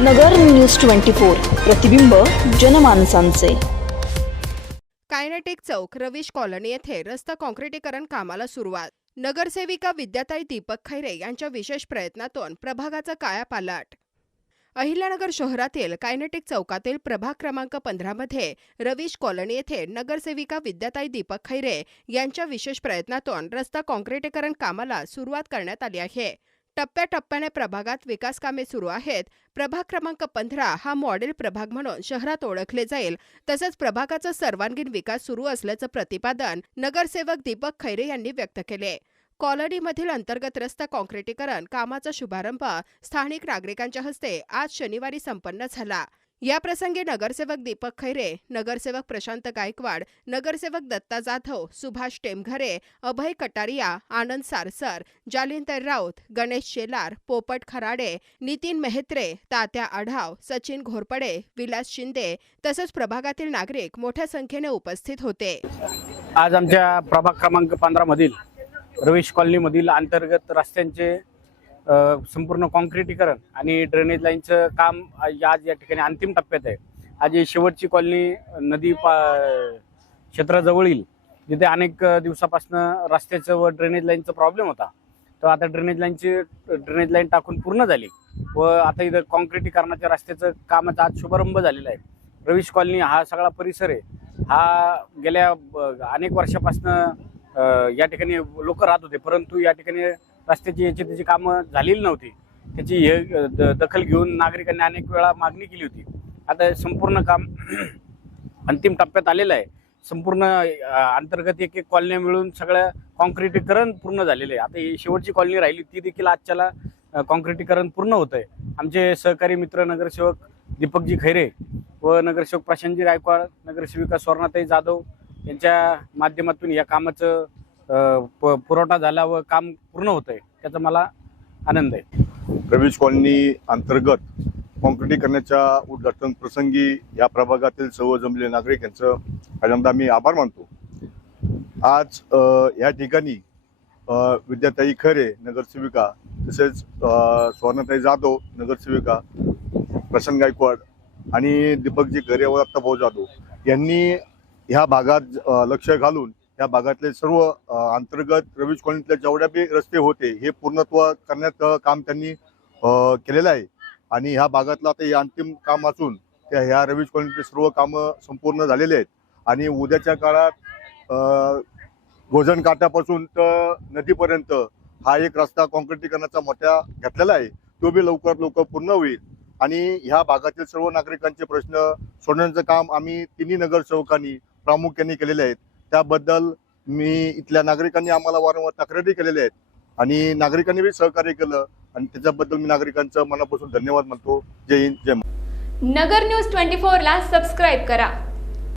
नगर news twenty four प्रतिबिंब जनमानसांचे. Kinetic चौक Ravish colony येथे रस्ता काँक्रिटीकरण कामाला सुरुवात. नगरसेविका विद्याताई दीपक खैरे यांच्या विशेष प्रयत्नातून प्रभागाचा कायापालट अहिल्यानगर शहरातील कायनेटिक चौकातील प्रभाग क्रमांक पंधरामध्ये रवीश कॉलनी येथे नगरसेविका विद्याताई दीपक खैरे यांच्या विशेष प्रयत्नातून रस्ता काँक्रिटीकरण कामाला सुरुवात करण्यात आली आहे. टप्प्याटप्प्याने प्रभागात विकास कामे सुरू आहेत. प्रभाग क्रमांक पंधरा हा मॉडेल प्रभाग म्हणून शहरात ओळखले जाईल. तसंच प्रभागाचा सर्वांगीण विकास सुरू असल्याचं प्रतिपादन नगरसेवक दीपक खैरे यांनी व्यक्त केले. कॉलनीमधील अंतर्गत रस्ता काँक्रिटीकरण कामाचा शुभारंभ स्थानिक नागरिकांच्या हस्ते आज शनिवारी संपन्न झाला. याप्रसंगी नगरसेवक दीपक खैरे नगरसेवक प्रशांत गायकवाड नगरसेवक दत्ता जाधव सुभाष टेमघरे अभय कटारिया आनंद सारसर जालिंदर राऊत गणेश शेलार पोपट खराडे नितीन मेहत्रे तात्या आढाव सचिन घोरपडे विलास शिंदे तसंच प्रभागातील नागरिक मोठ्या संख्येने उपस्थित होते. आज आमच्या प्रभाग क्रमांक पंधरा मधील रवीश कॉलनीमधील अंतर्गत रस्त्यांचे संपूर्ण कॉन्क्रिटीकरण आणि ड्रेनेज लाईनचं काम आज आज या ठिकाणी अंतिम टप्प्यात आहे. आज ही शेवटची कॉलनी नदी पा क्षेत्राजवळील जिथे अनेक दिवसापासून रस्त्याचं व ड्रेनेज लाईनचा प्रॉब्लेम होता. तर आता ड्रेनेज लाईनची ड्रेनेज लाईन टाकून पूर्ण झाली. व आता इथं कॉन्क्रिटीकरणाच्या रस्त्याचं कामाचा आज शुभारंभ झालेला आहे. रवीश कॉलनी हा सगळा परिसर आहे. हा गेल्या ब- अनेक वर्षापासून या ठिकाणी लोक राहत होते. परंतु या ठिकाणी रस्त्याची याची त्याची कामं झालेली नव्हती. त्याची हे द- दखल घेऊन नागरिकांनी अनेक वेळा मागणी केली होती. आता संपूर्ण काम अंतिम टप्प्यात आलेलं आहे. संपूर्ण अंतर्गत एक एक कॉलन्या मिळून सगळं कॉन्क्रिटीकरण पूर्ण झालेलं आहे. आता ही शेवटची कॉलनी राहिली ती देखील आजच्याला कॉन्क्रिटीकरण पूर्ण होत आहे आमचे सहकारी मित्र नगरसेवक दीपकजी खैरे व नगरसेवक प्रशांतजी गायकवाड नगरसेविका स्वर्णाताई जाधव यांच्या माध्यमातून या कामाचं पुरवठा झाला व काम पूर्ण होत आहे त्याचा मला आनंद आहे. प्रवेश कॉलनी अंतर्गत काँक्रिटीकरणाच्या उद्घाटन प्रसंगी या प्रभागातील सर्व जमलेले नागरिक यांचं पहिल्यांदा मी आभार मानतो. आज या ठिकाणी विद्याताई खरे नगरसेविका तसेच स्वर्णताई जाधव नगरसेविका प्रसन्न गायकवाड आणि दीपकजी खरे व आत्ताभाऊ जाधव यांनी ह्या भागात लक्ष घालून या भागातले सर्व अंतर्गत रवीश कॉलनीतले जेवढ्या बी रस्ते होते हे पूर्णत्व करण्यात काम त्यांनी केलेलं आहे. आणि ह्या भागातलं आता हे अंतिम काम असून त्या ह्या रवीश कॉलनीतले सर्व कामं संपूर्ण झालेले आहेत. आणि उद्याच्या काळात भोजन काट्यापासून तर नदीपर्यंत हा एक रस्ता काँक्रिटीकरणाचा मोठ्या घेतलेला आहे. तो बी लवकरात लवकर पूर्ण होईल. आणि ह्या भागातील सर्व नागरिकांचे प्रश्न सोडवण्याचं काम आम्ही तिन्ही नगरसेवकांनी प्रामुख्याने केलेले आहेत. त्याबद्दल मी इथल्या नागरिकांनी आम्हाला वारंवार तक्रारी केलेल्या आहेत. आणि नागरिकांनी बी सहकार्य केलं. आणि त्याच्याबद्दल मी नागरिकांचं मनापासून धन्यवाद म्हणतो जय हिंद जय नगर न्यूज ट्वेंटी फोरला सबस्क्राईब करा.